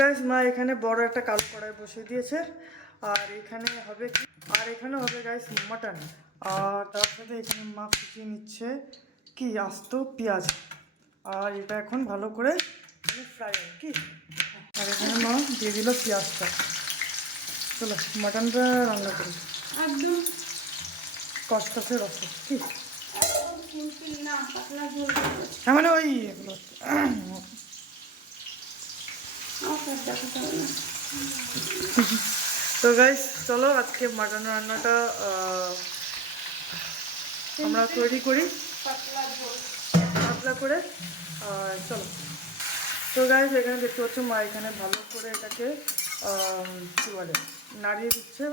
Guys মা এখানে বড় একটা কালো কড়াই বসিয়ে দিয়েছে। আর এখানে হবে কি? আর এখানে হবে গাইস মাটন আর তার সাথে এখানে মা কুচিয়ে নিচ্ছে কি? আস্ত পেঁয়াজ। আর এটা এখন ভালো করে ফ্রাই হবে কি? আর এখানে মা দিয়ে দিল পেঁয়াজটা। চলো মাটনটা রান্না করি। একদম। কষকষে রস কি? না হ্যাঁ মানে ওই এগুলো আমার দেখাতে হবে না তো গাইস চলো আজকে মাটন রান্নাটা আমরা তৈরি করি। পাতলা করে। চলো। তো গাইস এখানে দেখতে পাচ্ছ মা এখানে ভালো করে এটাকে কি বলে, নাড়িয়ে দিচ্ছে।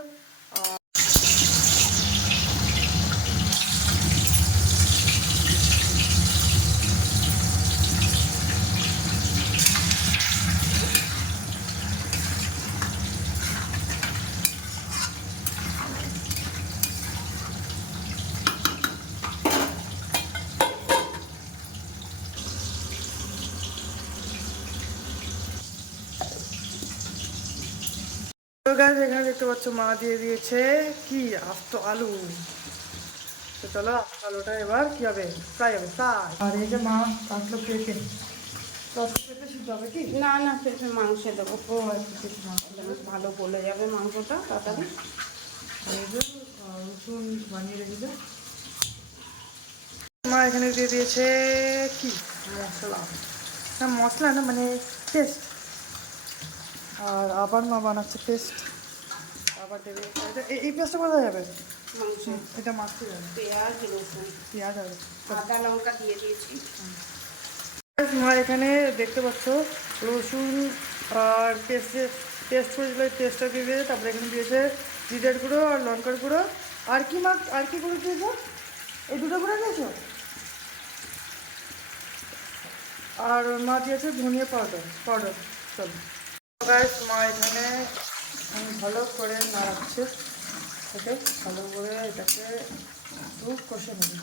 তো এখানে দেখতে পাচ্ছ মা দিয়ে দিয়েছে কি? আস্ত আলু। তো চলো আলুটা এবার কি হবে? ফ্রাই হবে ফ্রাই আর এই যে মা কাটলো পেঁপে। না না পেঁপে মাংসে দেবো। ও আচ্ছা ভালো গলে যাবে মাংসটা তাড়াতাড়ি। রসুন বানিয়ে রেখেছে মা এখানে দিয়ে দিয়েছে কি? মশলা। না মশলা না মানে পেস্ট আর আবার মা বানাচ্ছে পেস্ট। আবার দেবে। এই- এই পেস্টটা কোথায় যাবে এটা মাখতে যাবে পেঁয়াজ রসুন। পেঁয়াজ হবে আদা লঙ্কা দিয়ে দিয়েছি। মা এখানে দেখতে পাচ্ছ রসুন আর পেস্টে পেস্ট করেছিল পেস্টটা দিয়ে দিয়েছে তারপরে এখানে দিয়েছে জিরের গুঁড়ো আর লঙ্কার গুঁড়ো। আর কি মাছ আর কি গুঁড়ো দিয়েছ? এই দুটো গুঁড়ো দিয়েছ? আর মা দিয়েছে ধনিয়া পাউডার পাউডার চলো। গাইস মা এখানে উম, ভালো করে নাড়াচ্ছে। ওকে ভালো করে এটাকে একটু কষে নেবে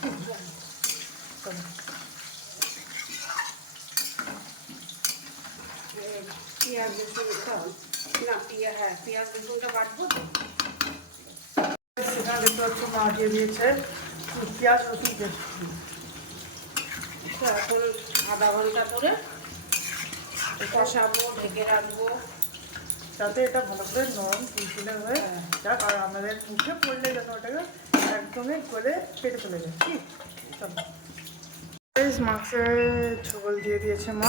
পেঁয়াজ রসুনটা না পেঁয়াজ হ্যাঁ পেঁয়াজ রসুনটা বাটবো সেখানে দেখতে পাচ্ছ মা দিয়ে দিয়েছে পেঁয়াজ রসুন পেস্ট। এখন আধা ঘণ্টা করে কষাবো ঢেকে রাখব। যাতে এটা ভালো করে নরম ফুলফুলে হয়ে যাক আর আমাদের মুখে পড়লে যেন ওটাকে একদমই গলে পেটে চলে যায়। কি? চলো। মাছের ঝোল দিয়ে দিয়েছে মা।